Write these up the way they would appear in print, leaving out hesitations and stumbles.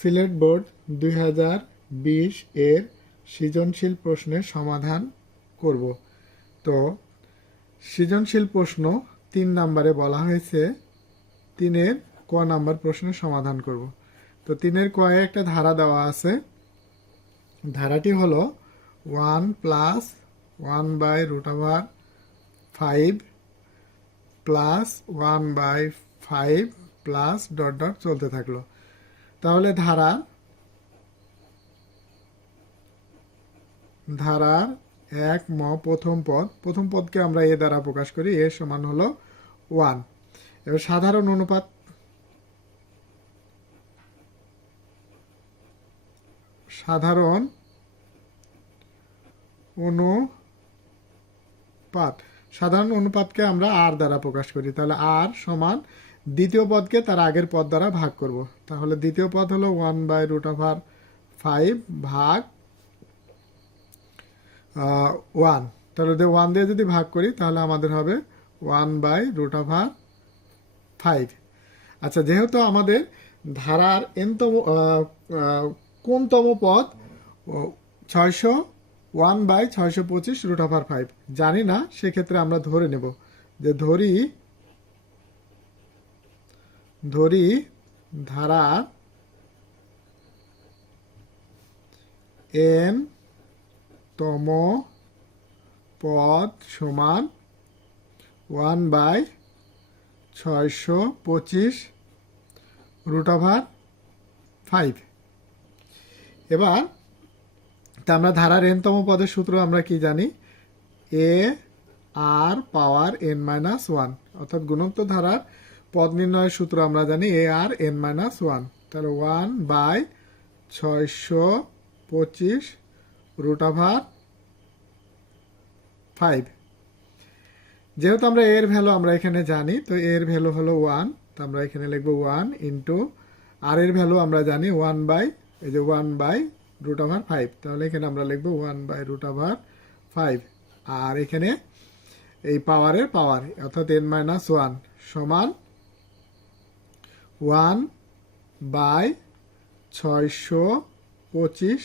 Sylhet board 2020 এর সৃজনশীল প্রশ্নের সমাধান করব। তো সৃজনশীল প্রশ্ন 3 নম্বরে বলা হয়েছে 3-এর ক নাম্বার প্রশ্নের সমাধান করব। তো 3-এর কয়ে একটা ধারা দেওয়া আছে। ধারাটি হলো 1 + 1/√5 প্লাস 1/5 প্লাস ডট ডট চলতে থাকলো। তাহলে ধারার 1 ম প্রথম পদকে আমরা এ দ্বারা প্রকাশ করি, এ সমান হলো 1। এবার সাধারণ অনুপাতকে আমরা আর দ্বারা প্রকাশ করি। তাহলে আর সমান দ্বিতীয় পদকে তার আগের পদ দ্বারা ভাগ করব। তাহলে দ্বিতীয় পদ হলো 1/√5 ভাগ 1। তাহলে 1 দিয়ে যদি ভাগ করি তাহলে আমাদের হবে 1/√5। আচ্ছা, যেহেতু আমাদের ধারার কোনতম পদ 1/625 জানি না, সেক্ষেত্রে আমরা ধরে নেব যে ধরি ধারার n তম পদ সমান 1/625 এবার আমরা ধারার n তম পদের সূত্র আমরা কি জানি? a r পাওয়ার n-1, অর্থাৎ গুণোত্তর ধারার পদ নির্ণয়ের সূত্র আমরা জানি a r n-1। তাহলে 1/625 যেহেতু আমরা এর ভ্যালু আমরা এখানে জানি, তো এর ভ্যালু হলো 1। তো আমরা এখানে লিখবো 1 ইন্টু আর এর ভ্যালু আমরা জানি 1/5। তাহলে এখানে আমরা লিখবো 1/5। আর এখানে এই পাওয়ারের পাওয়ার অর্থাৎ n-1 সমান 1/625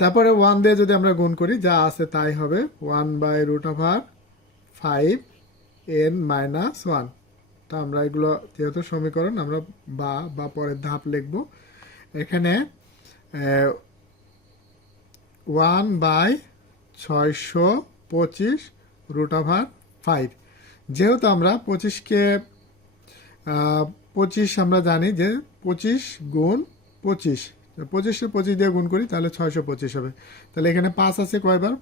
তারপরে 1 দিয়ে যদি আমরা গুণ করি যা আছে তাই হবে 1/5 n-1। তো আমরা এগুলো যেহেতু সমীকরণ আমরা বা পরের ধাপ লিখব। এখানে 1/625 যেহেতু আমরা 25কে 25 আমরা জানি যে 25 গুণ 25, 25 দিয়ে গুণ করি তাহলে 625 হবে। তাহলে এখানে 5 আছে কয়বার?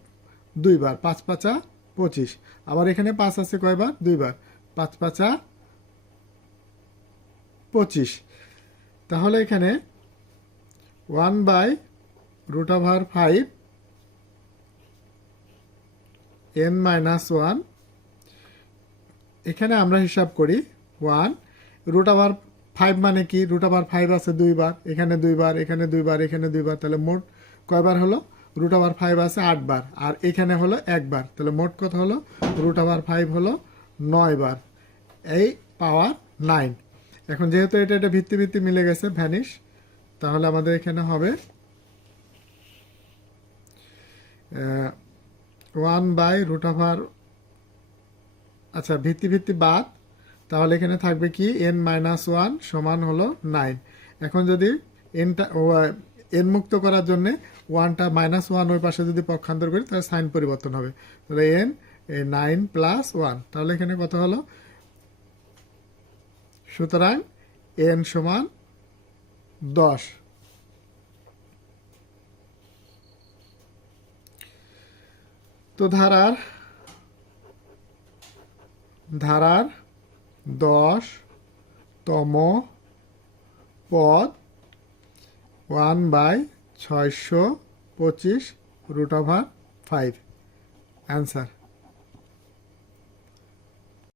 2 বার। 5 × 5 = 25। আবার এখানে 5 আছে কয়বার? 2 বার। 5 × 5 = 25। তাহলে এখানে 1/5 n-1 এখানে আমরা হিসাব করি 1/5 মানে কি? √5 আছে 2 বার, এখানে 2 বার, এখানে 2 বার, এখানে 2 বার। তাহলে মোট কয়বার হলো? √5 আছে 8 বার, আর এখানে হলো 1 বার। তাহলে মোট কত হলো? √5 হলো 9 বার। এই পাওয়ার 9। এখন যেহেতু এটা ভিত্তি মিলে গেছে, ভ্যানিশ, তাহলে আমাদের এখানে হবে 1/√, আচ্ছা ভিত্তি বাদ, তাহলে এখানে থাকবে কি n-1 সমান হলো 9। এখন যদি n মুক্ত করার জন্য 1টা -1 ওই পাশে যদি পক্ষান্তর করি তাহলে সাইন পরিবর্তন হবে। তাহলে n 9 + 1, তাহলে এখানে কত হলো? সুতরাং n সমান 10। তো ধারার 10তম পদ 1/625 √5 অ্যান্সার।